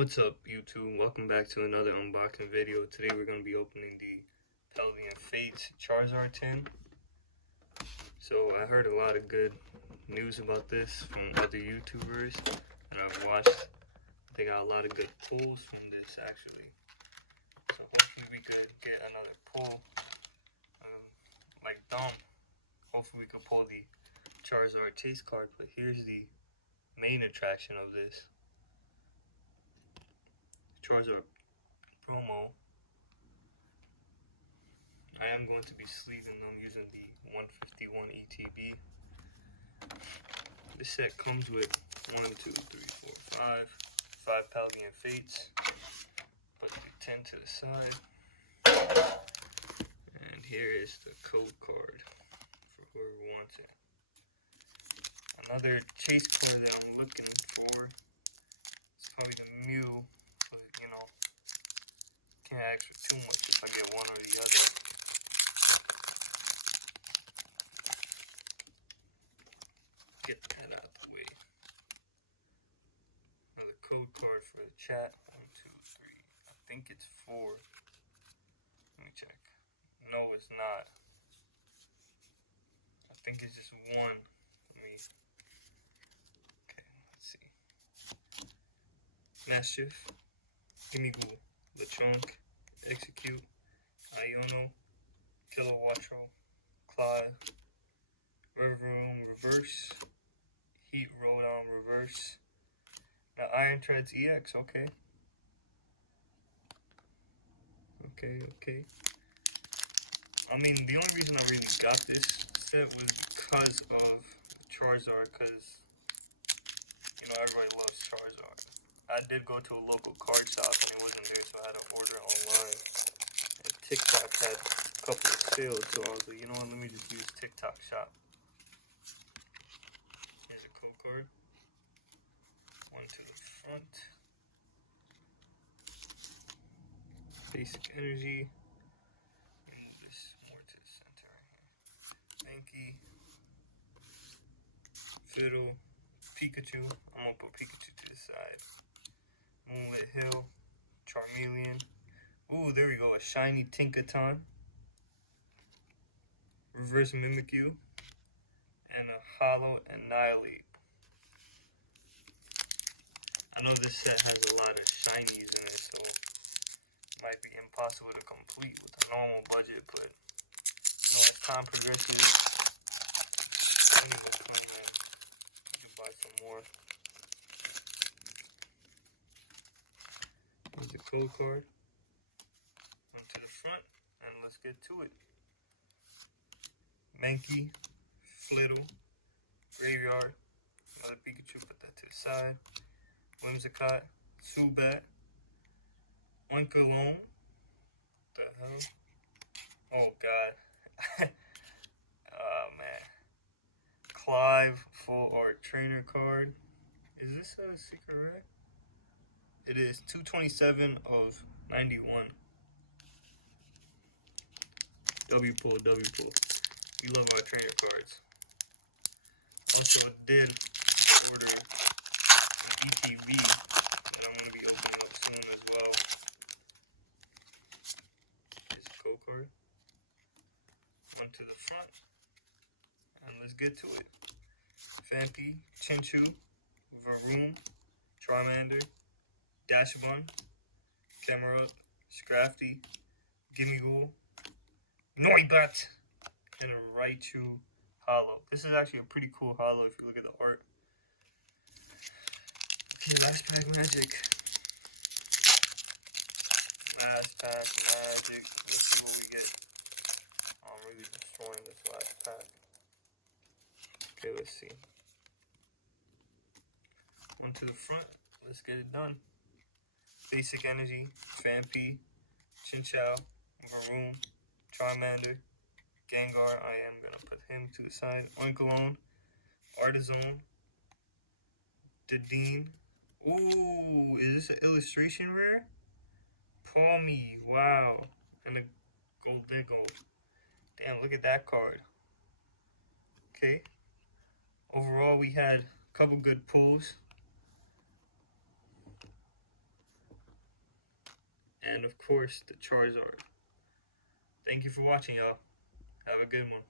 What's up, YouTube? Welcome back to another unboxing video. Today we're going to be opening the Paldean Fates Charizard tin. So I heard a lot of good news about this from other YouTubers that I've watched. They got a lot of good pulls from this actually. So hopefully we could get another pull like Dom. Hopefully we could pull the Charizard chase card, but here's the main attraction of this. Charizard promo. I am going to be sleeving them using the 151 ETB. This set comes with 1, 2, 3, 4, 5 Paldean Fates. Put the 10 to the side. And here is the code card for whoever wants it. Another chase card that I'm looking for is probably the Mew, but you know, can't ask for too much if I get one or the other. Get that out of the way. Another code card for the chat. 1, 2, 3. I think it's 4. Let me check. No, it's not. I think it's just 1. Okay, let's see. Mischief, Gimmighoul, Lechonk, Execute, Iono, Kilowattrel, Clyde, Riverroom Reverse, Heat Rolldown Reverse. Now Iron Treads EX, okay. Okay. I mean, the only reason I really got this set was because of Charizard, because, you know, everybody loves Charizard. I did go to a local card shop and it wasn't there, so I had to order it online. And TikTok had a couple of sales, so I was like, you know what, let me just use TikTok shop. Here's a code card. 1 to the front. Basic Energy. And this more to the center right here. Mankey. Fiddle. Pikachu. I'm gonna put Pikachu to the side. Moonlit Hill. Charmeleon. Ooh, there we go. A shiny Tinkaton. Reverse Mimikyu. And a Hollow Annihilate. I know this set has a lot of shinies in it, so it might be impossible to complete with a normal budget, but you know, as time progresses, money will come in. You can buy some more. Here's the code card. 1 to the front, and let's get to it. Mankey, Flittle, Graveyard, another Pikachu, put that to the side. Whimsicott, Zubat, Oinkalone. What the hell? Oh god. Oh man. Clive, full art trainer card. Is this a secret rare? It is 227 of 91. W pull. We love our trainer cards. Also, I did order an ETB that I'm going to be opening up soon as well. Here's a code card. 1 to the front. And let's get to it. Phanpy, Chinchou, Varoom, Charmander, Dashbun, Camerupt, Scrafty, Gimmighoul, Noibat, and a Raichu Hollow. This is actually a pretty cool hollow if you look at the art. Okay, last pack magic. Last pack magic. Let's see what we get. I'm really destroying this last pack. Okay, let's see. 1 to the front. Let's get it done. Basic Energy, Phanpy, Chinchou, Varoom, Charmander, Gengar. I am going to put him to the side. Oinkalone, Artisan, Dedenne. Ooh, is this an illustration rare? Palmy, wow. And a Goldiggle. Damn, look at that card. Okay. Overall, we had a couple good pulls. and of course the Charizard. Thank you for watching, y'all. Have a good one.